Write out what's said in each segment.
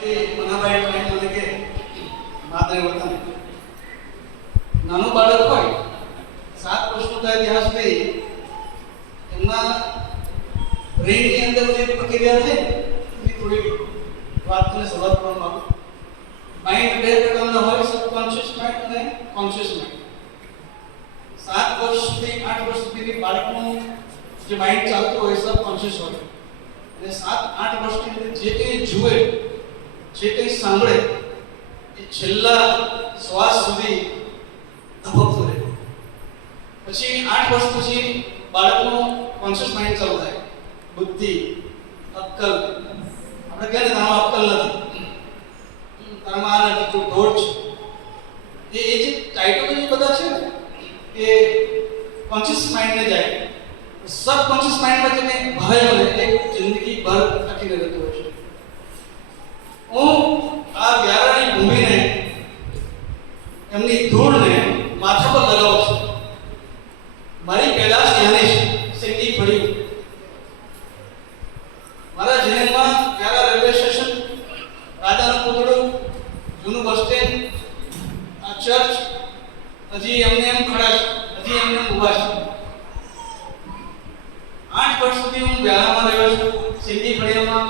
મનાભાઈ time મને કે માત્ર વતન નાનું બાળક હોય 7 વર્ષનું થાય ત્યાં સુધી એમના બ્રેઇનની અંદર જે પ્રક્રિયા છે એની થોડી વાત તમને શરૂઆત કરવા માંગુ. માઇન્ડ બે પ્રકારના હોય, સબકોન્શિયસ માઇન્ડ અને કોન્શિયસ માઇન્ડ. 7 વર્ષ સુધી 8 વર્ષ સુધીની બાળકનું જે માઇન્ડ ચાલતું હોય સબકોન્શિયસ હોય, અને 7-8 વર્ષની અંદર જે કંઈ જુએ, જે કંઈ સાંભળે એ છેલ્લા શ્વાસ સુધી ધબકતું રહે. પછી 8 વર્ષ પછી બાળકનું કોન્શિયસ માઇન્ડ ચાલુ થાય. બુદ્ધિ, અક્કલ, આપણે કહે ને તારામાં અક્કલ નથી, તારામાં આ નથી, તું ઢોળ છે, એ જે ટાઇટલ બધા છે ને એ કોન્શિયસ માઇન્ડને જાય. સબકોન્શિયસ માઇન્ડમાં જે કંઈ ભરાય મને એ જિંદગી ભર કાઢીને રહેતું હોય છે. હું આ વ્યારાની ભૂમિને, એમની ધૂળને માથા પર લગાવું છું. મારી પેદાશ યાની સિંગી પડ્યું. મારા જીવનમાં વ્યારા રેલવે સ્ટેશન, રાજાનું પુતળું, જૂનું બસ સ્ટેન્ડ, આ ચર્ચ હજી એમને એમ ખડા છે, હજી એમને એમ ઊભા છે. 8 વર્ષ સુધી હું વ્યારામાં રહ્યો છું. સિંગી ફળિયામાં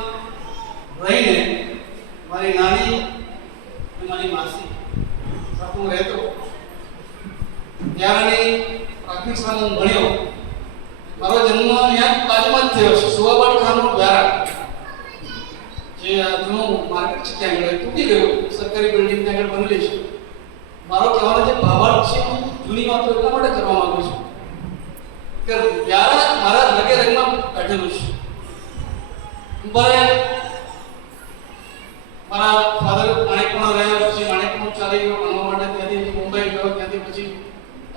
રહીને મારી નાની અને મારી માસી સાથે હું રહેતો. વ્યારાની પ્રાથમિક શાળામાં હું ભણ્યો. મારો જન્મ અહીંયા બાજુમાં જ થયો છે. સુવાબાડ ખાનનું વ્યારા, જે જૂનું માર્કેટ છે ત્યાં આગળ તૂટી ગયું, સરકારી બિલ્ડિંગ ત્યાં આગળ બનેલી છે. મારો કહેવાનો જે ભાવાર્થ છે હું જૂની વાતો એટલા માટે કરવા માંગુ છું કે વ્યારા મારા રગે રગમાં બેઠેલું છે. મારા ફાધર માણેકપણ રહ્યા, પછી માણેકપણ ચાલી ગયો ભણવા માટે, ત્યાંથી મુંબઈ ગયો, ત્યાંથી પછી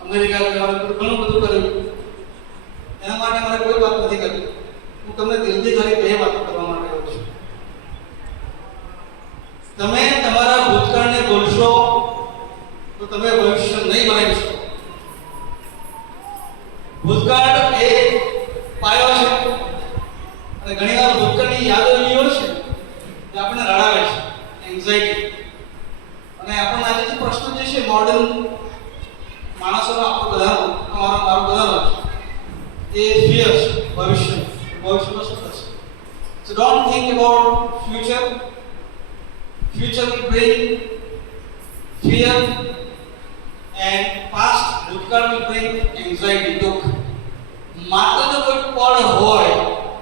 અમેરિકા ગયો, ઘણું બધું કર્યું. એના માટે મારે કોઈ વાત નથી કરવી. હું તમને દિલથી ખાલી બે વાતો કરવા માટે આવ્યો છું. તમે તમારા ભૂતકાળને બોલશો તો તમે ભવિષ્ય નહીં બનાવી શકો. ભૂતકાળ એ પાયો છે, અને ઘણીવાર ભૂતકાળની યાદો એવી હોય છે જે આપણને રડાવે છે, એન્ઝાઇટી. અને આપણને આજે જે પ્રશ્ન જે છે મોડર્ન માણસોનો, આપણો બધાનો, મારો બધાનો એ ફિયર છે ભવિષ્યમાં શું થશે. So don't think about future. Future will bring fear, and past ભૂતકાળ will bring anxiety, દુઃખ. માત્ર જો કોઈ પળ હોય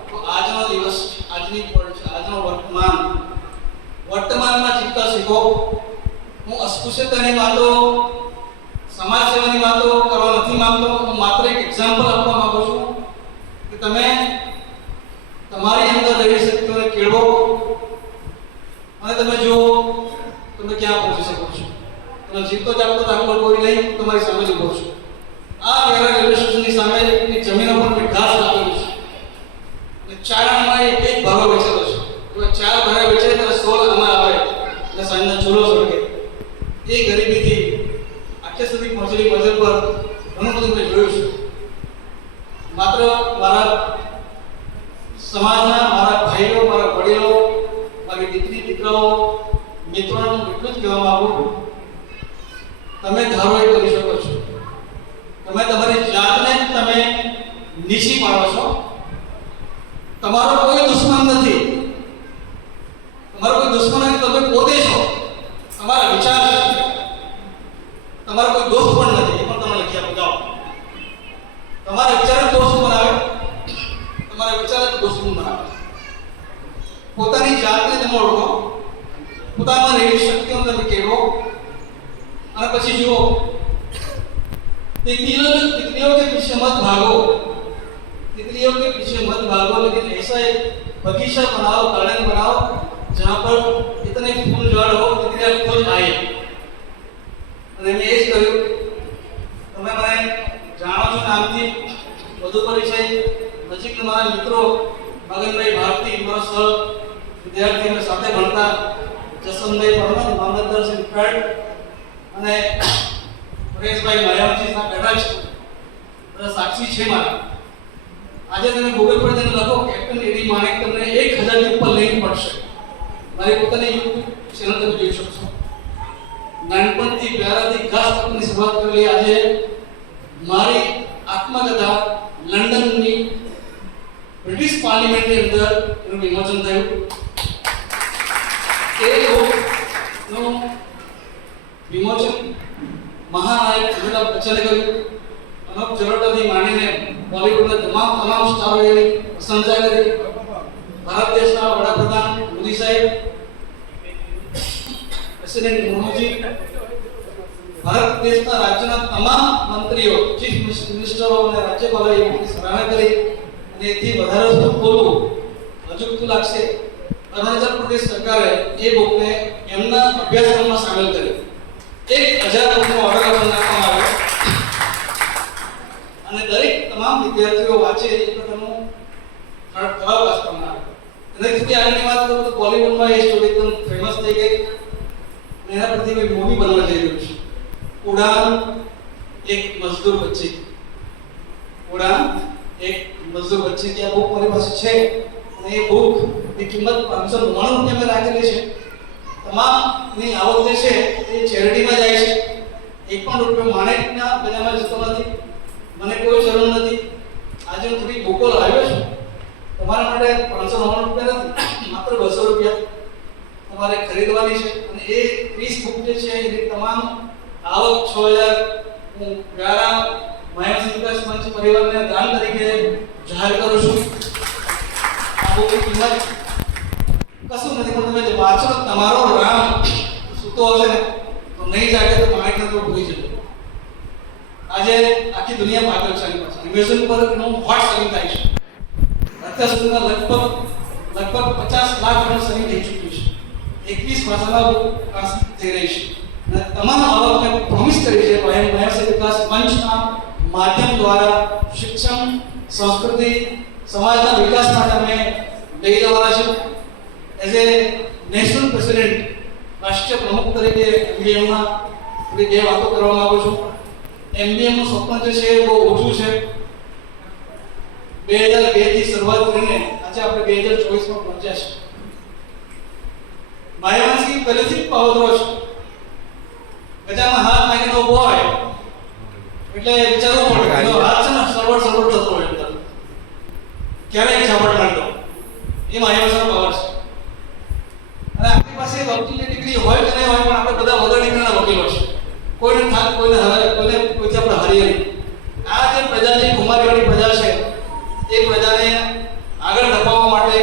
તો આજનો દિવસ, આજની પળ છે, આજનો વર્તમાનમાં જીવતા શીખો. હું અસ્પૃશ્યતાની વાતો, સમાજ સેવાની વાતો કરવા નથી માંગતો. હું માત્ર એક એક્ઝામ્પલ આપવા માંગુ છું કે તમે તમારી અંદર રહેલી શક્તિઓને કેળવો અને તમે જો તમે ક્યાં પહોંચી શકો છો. તમે જીવતો જાગતો દાખલો કોઈ નહીં, તમારી સામે જ ઉભો છો. આ વ્યારા રેલવે સ્ટેશનની સામે જમીન પર મેં ઘાસ લાગેલું છે, અને ચારણમાં એક ભાગો વેચેલો છે. તો 4 ભાગે વેચે ત્યારે 16 આમાં આવે એટલે સાંજના ચૂલો સળગે. એ ગરીબીથી આખે સુધી પહોંચેલી મંજિલ પર ઘણું બધું મેં જોયું છે. માત્ર મારા સમાજના, મારા ભાઈઓ, મારા વડીલો, મારી દીકરી દીકરાઓ, મિત્રોનું એટલું જ કહેવા માંગુ, તમે ધારો એ કરી શકો છો. તમે તમારી જાતને તમે નીચી પાડો છો. તમારો કોઈ દુશ્મન નથી, તમારો કોઈ દુશ્મન નથી, તમે પોતે છો. તમારા વિચાર છે, તમારો કોઈ દોસ્ત પણ નથી. એ પણ તમે લખી આપો, જાઓ. તમારા વિચાર જ દોસ્ત બનાવે, તમારા વિચાર જ દુશ્મન બનાવે. પોતાની જાતને તમે ઓળખો, પોતામાં રહેલી શક્તિઓને તમે કેળવો, અને પછી જુઓ तितलियों के पीछे मत भागो, तितलियों के पीछे मत भागो, लेकिन ऐसा एक बगीचा बनाओ, गार्डन बनाओ जहाँ पर इतने फूल झाड़ हो, तितलियाँ खुद आए. અને મેં એ જ કર્યું. તમે મને જાણો છો નામથી, વધુ પરિચય નજીકના મારા મિત્રો મગનભાઈ ભારતી, મારા સહ વિદ્યાર્થી, અમે સાથે ભણતા જસવંતભાઈ પરમાર, મામલતદાર શ્રી ફ્રેડ, અને પરેશભાઈ માયાવતી ના બેઠા છે. બધા સાક્ષી છે મારા. આજે તમે ગૂગલ પર જઈને લખો કેપ્ટન એડી માણેક, તમને 1000 ની ઉપર લિંક મળશે. મારી પોતાની યુટ્યુબ ચેનલ તમે જોઈ શકશો. નાનપણથી પ્યારાથી ખાસ તકની શરૂઆત કરેલી આજે મારી આત્મકથા લંડનની બ્રિટિશ પાર્લિમેન્ટની અંદર એનું વિમોચન થયું. એ બુકનું વિમોચન મહાનાયક અમિતાભ બચ્ચને કર્યું. અનુપ જલોટાથી માંડીને બોલિવૂડના તમામ સ્ટારોએ એની પ્રશંસા કરી. ભારત દેશના વડાપ્રધાન મોદી સાહેબ, પ્રેસિડેન્ટ મુર્મુજી, ભારત દેશના રાજ્યના તમામ મંત્રીઓ, ચીફ મિનિસ્ટરો અને રાજ્યપાલોએ એની સરાહના કરી. અને એથી વધારે શું બોલવું અજુગતું લાગશે, અરુણાચલ પ્રદેશ સરકારે એ બુકને એમના અભ્યાસક્રમમાં સામેલ કરી. 1000 બુકનો ઓર્ડર આપવામાં આવ્યો અને દરેક તમામ વિદ્યાર્થીઓ વાંચે એ પ્રકારનું ખરાબ વાંચવામાં આવ્યો. એનાથી આગળની વાત કરું તો બોલિવૂડમાં એ સ્ટોરી એકદમ ફેમસ થઈ ગઈ અને એના પરથી કોઈ મૂવી બનવા જઈ રહ્યું છે. ઉડાન એક મજદૂર બચ્ચે. ઉડાન એક મજદૂર બચ્ચે की આ બુક મારી પાસે છે અને એ બુક ની કિંમત 599 રૂપિયા રાખેલી છે. તમામની આવક જે છે એ ચેરિટીમાં જાય છે. એક પણ રૂપિયો માણેકના બજારમાં જતો નથી. મને કોઈ જરૂર નથી. આજે હું થોડી બુકો લાવ્યો છું તમારા માટે. 599 રૂપિયા નથી, માત્ર 200 રૂપિયા તમારે ખરીદવાની છે. અને એ 30 બુક જે છે એની તમામ આવક 6000 હું વ્યારા માયાવતી વિકાસ મંચ પરિવારને દાન તરીકે જાહેર કરું છું. આ બુકની કિંમત કશું નથી, પણ તમે જે વાંચો તમારો રામ સૂતો હશે ને તો નહીં જાગે તો માણેકને તો ભૂલી જજો. આજે આખી દુનિયા પાગલ છે આની પાછળ. એમેઝોન પર એનું હોટ સેલિંગ થાય છે. અત્યાર સુધીમાં લગભગ 50 લાખ રન સેલિંગ થઈ ચૂક્યું છે. 21 ભાષામાં ટ્રાન્સલેટ થઈ રહી છે. અને તમામ આવકને પ્રોમિસ કરી છે માયાવતી વિકાસ મંચના માધ્યમ દ્વારા શિક્ષણ, સંસ્કૃતિ, સમાજના વિકાસ માટે અમે લઈ જવાના છે. એઝ એ નેશનલ પ્રેસિડેન્ટ, રાષ્ટ્રીય પ્રમુખ તરીકે એમબીએમમાં થોડી બે વાતો કરવા માંગુ છું. એમબીએમનું સ્વપ્ન જે છે એ બહુ ઓછું છે. 2002 થી શરૂઆત કરીને આજે આપણે 2024 માં પહોંચ્યા છે. માયાવતી પહેલેથી પાવરો છે. ગજામાં હાથ નાખીને ઉભો હોય એટલે વિચારવું પડે એનો હાથ છે ને સરવડ થતો હોય અંદર ક્યારેય ઝાપટ મારતો. એ માયાવતીનો પાવર છે. અને આપણી પાસે વકીલની ડિગ્રી હોય કે નહીં હોય, પણ આપણે બધા વગર ડિગ્રીના વકીલો છે. કોઈને થાક, કોઈને હરાય, કોઈથી આપણે હારીએ નહીં. આ જે પ્રજા છે, કુમારીવાળી પ્રજા છે, એ પ્રજાને આગળ ધપાવવા માટે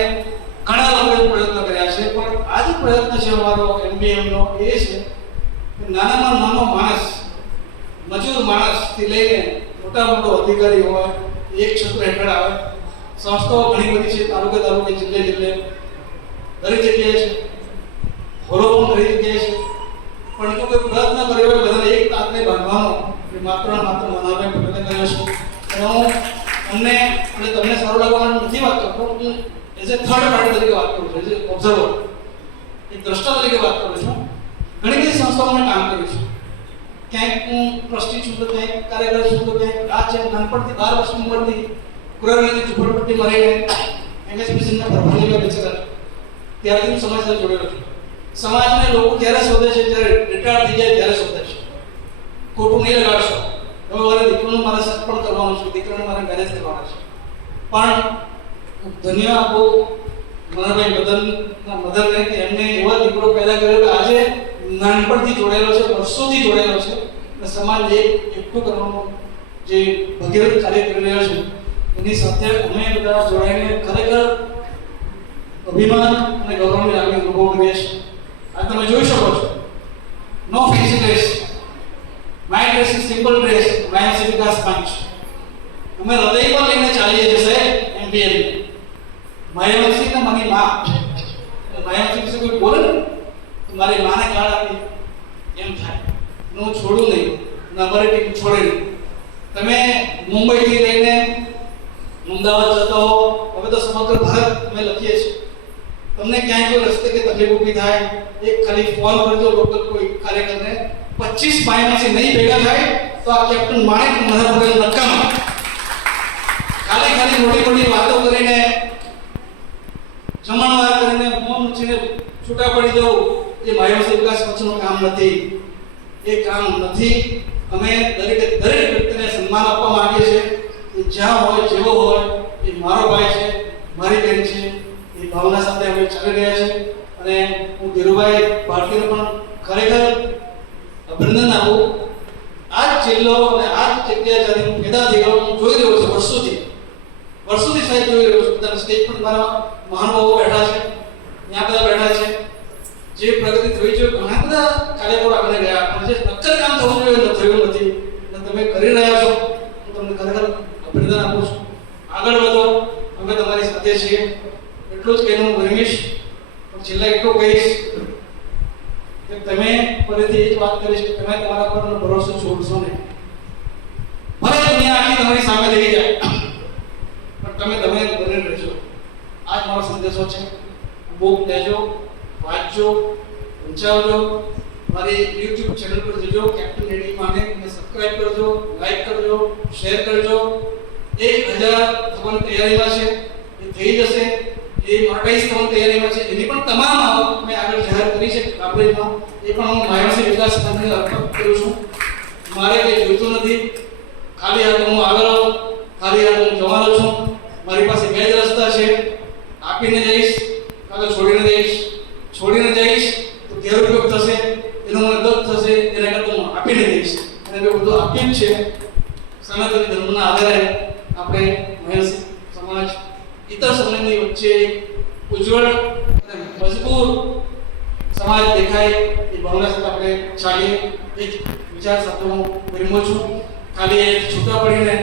ઘણા લોકોએ પ્રયત્ન કર્યા છે. પણ આ જે પ્રયત્ન છે અમારો એમબીએમનો એ છે કે નાનામાં નાનો માણસ, મજૂર માણસથી લઈને મોટો અધિકારી હોય એક ક્ષેત્ર હેઠળ આવે. સંસ્થાઓ ઘણી બધી છે, તાલુકે જિલ્લે દરેક જગ્યાએ છે. હોરો પણ દરેક જગ્યાએ છે. પણ જો કોઈ પ્રયત્ન કર્યો હોય બધાને એક તાકને બાંધવાનો એ માત્ર મનાભાઈ પટેલે કર્યો છે. અને હું અમને અને તમને સારું લાગવાનું નથી વાત કરતો, હું એઝ એ થર્ડ પાર્ટી તરીકે વાત કરું છું, એઝ એ ઓબ્ઝર્વર, એક દ્રષ્ટા તરીકે વાત કરું છું. ઘણી બધી સંસ્થાઓમાં કામ કર્યું છે. ક્યાંક હું ટ્રસ્ટી છું, તો ક્યાંક કાર્યકર છું, તો ક્યાંક આ છે નાનપણથી 12 વર્ષની ઉંમરથી કુરાનની ઝૂંપડપટ્ટીમાં રહીને એમએસપીસીના પ્રભારીમાં બેસેલા ત્યારથી હું સમાજ સાથે જોડેલો છું. સમાજને લોકો ત્યારે શોધે છે જ્યારે રિટાયર થઈ જાય ત્યારે શોધે છે. ખોટું નહીં લગાડશો. હવે મારે દીકરાનું મારે સત્પણ કરવાનું છે, દીકરાને મારે મેરેજ કરવાના છે. પણ ધન્ય આપું મનાભાઈ મદનને કે એમને એવો દીકરો પેદા કર્યો કે આજે નાનપણથી જોડાયેલો છે, વર્ષોથી જોડાયેલો છે અને સમાજ એકઠું કરવાનું જે ભગીરથ કાર્ય કરી રહ્યો છે એની સાથે અમે બધા જોડાઈને ખરેખર અભિમાન અને ગૌરવની લાગણી અનુભવ કરીએ છીએ. આ તમે જોઈ શકો છો. No fancy dress, my dress is simple dress, Mayawati Vikas Manch. અમે હૃદય પર લઈને ચાલીએ છીએ સાહેબ એમબીએમ. માયાવતી ને મારી માં, માયાવતી વિશે કોઈ બોલે ને તો મારી માને ગાળ આપી એમ થાય. હું છોડું નહીં અને અમારી ટીમ છોડે નહીં. તમે મુંબઈથી લઈને અમદાવાદ જતા હો, હવે તો સમગ્ર ભારત અમે લખીએ છીએ. તમને ક્યાંય કોઈ રસ્તે કે તકલીફ ઊભી થાય, એક ખાલી ફોન કરજો લોકલ કોઈ કાર્યકરને. 25 માઇલમાંથી નહીં ભેગા થાય તો આ કેપ્ટન માણેક મારા પર નકામ. ખાલી મોટી વાતો કરીને, જમણવાર કરીને, મોં મૂકીને છૂટા પડી જવું એ માયાવતી વિકાસ પક્ષનું કામ નથી. એ કામ નથી. અમે દરેક વ્યક્તિને સન્માન આપવા માંગીએ છીએ. એ જ્યાં હોય જેવો હોય એ મારો ભાઈ છે, મારી બહેન છે, એ ભાવના સાથે અમે ચાલી રહ્યા છે. અને હું ધીરુભાઈ ભારતીને પણ ખરેખર અભિનંદન આપું. આ જ જિલ્લો અને આ જ જગ્યાએ જ્યારે હું પેદા થયો હું જોઈ રહ્યો છું વર્ષોથી સાહેબ જોઈ રહ્યો છું. બધા સ્ટેજ પર મારા મહાનુભાવો બેઠા છે, ત્યાં બધા બેઠા છે. જે પ્રગતિ થઈ છે ઘણા બધા કાર્યક્રમો આગળ ગયા અને જે નક્કર કામ થવું જોઈએ થયું નથી અને તમે કરી રહ્યા છો. હું તમને ખરેખર અભિનંદન આપું છું. આગળ વધો, અમે તમારી સાથે છીએ. એટલું જ કહીને હું વિરમીશ. પણ છેલ્લે એટલું કહીશ કે તમે ફરીથી એ જ વાત કરીશ કે તમે તમારા પર ભરોસો છોડશો નહીં. ભલે દુનિયા આખી તમારી સામે થઈ જાય પણ તમે બને રહેજો. આ જ મારો સંદેશો છે. બુક લેજો, વાંચજો, પંચાવજો. મારી YouTube ચેનલ પર જજો, કેપ્ટન રેડી માને સબસ્ક્રાઇબ કરજો, લાઈક કરજો, શેર કરજો. 1000 થવાની તૈયારીમાં છે, એ થઈ જશે. એ મોનેટાઇઝ થવાની તૈયારીમાં છે. એની પણ તમામ આવક મેં આગળ જાહેર કરી છે કાપરેજમાં. એ પણ હું માયાવતી વિકાસ સંઘને અર્પણ કરું છું. મારે કંઈ જોઈતું નથી. ખાલી હાથ હું આગળ આવું, ખાલી હાથ હું જવાનો છું. મારી પાસે બે જ રસ્તા છે. આપીને જઈશ કાં તો છોડીને જઈશ. છોડીને જઈશ તો ગેરઉપયોગ થશે, એનો મને દુઃખ થશે. એના કરતાં હું આપીને જઈશ. અને જો બધું આપ્યું જ છે સનાતન ધર્મના આધારે આપણે મહેશ સમાજ ઇતર સમાજની વચ્ચે ઉજ્જવળ અને મજબૂત સમાજ દેખાય એ ભાવના સાથે આપણે ચાલીએ. એ જ વિચાર સાથે હું વિરમું છું. ખાલી છૂટા પડીને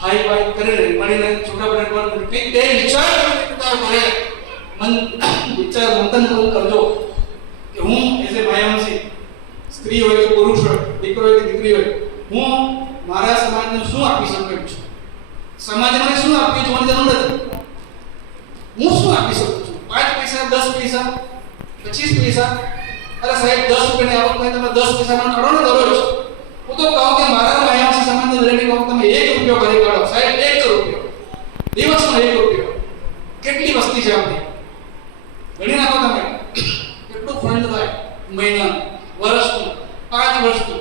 હાઈ વાઈ કરીને પડીને છૂટા પડીને કંઈક બે વિચાર કરે વિચાર મંથન કરજો કે હું એઝ એ માયાવતી સ્ત્રી હોય કે પુરુષ હોય, દીકરો હોય કે દીકરી હોય, હું મારા સમાજને શું આપી શકું છું. સમાજે મને શું આપ્યું છે મને જરૂર નથી. હું શું આપી શકું છું? 5 પૈસા, 10 પૈસા, 25 પૈસા. અરે સાહેબ 10 રૂપિયાની આવકમાં તમે 10 પૈસા મને કાઢો ને દરરોજ. હું તો કહું કે મારા માયાવતી સમાજના દરેક કહું તમે 1 રૂપિયો કરી કાઢો. સાહેબ 1 રૂપિયો દિવસમાં 1 રૂપિયો. કેટલી વસ્તી છે આપણી? ગણી નાખો તમે કેટલું ફંડ થાય મહિના, વર્ષનું, 5 વર્ષનું.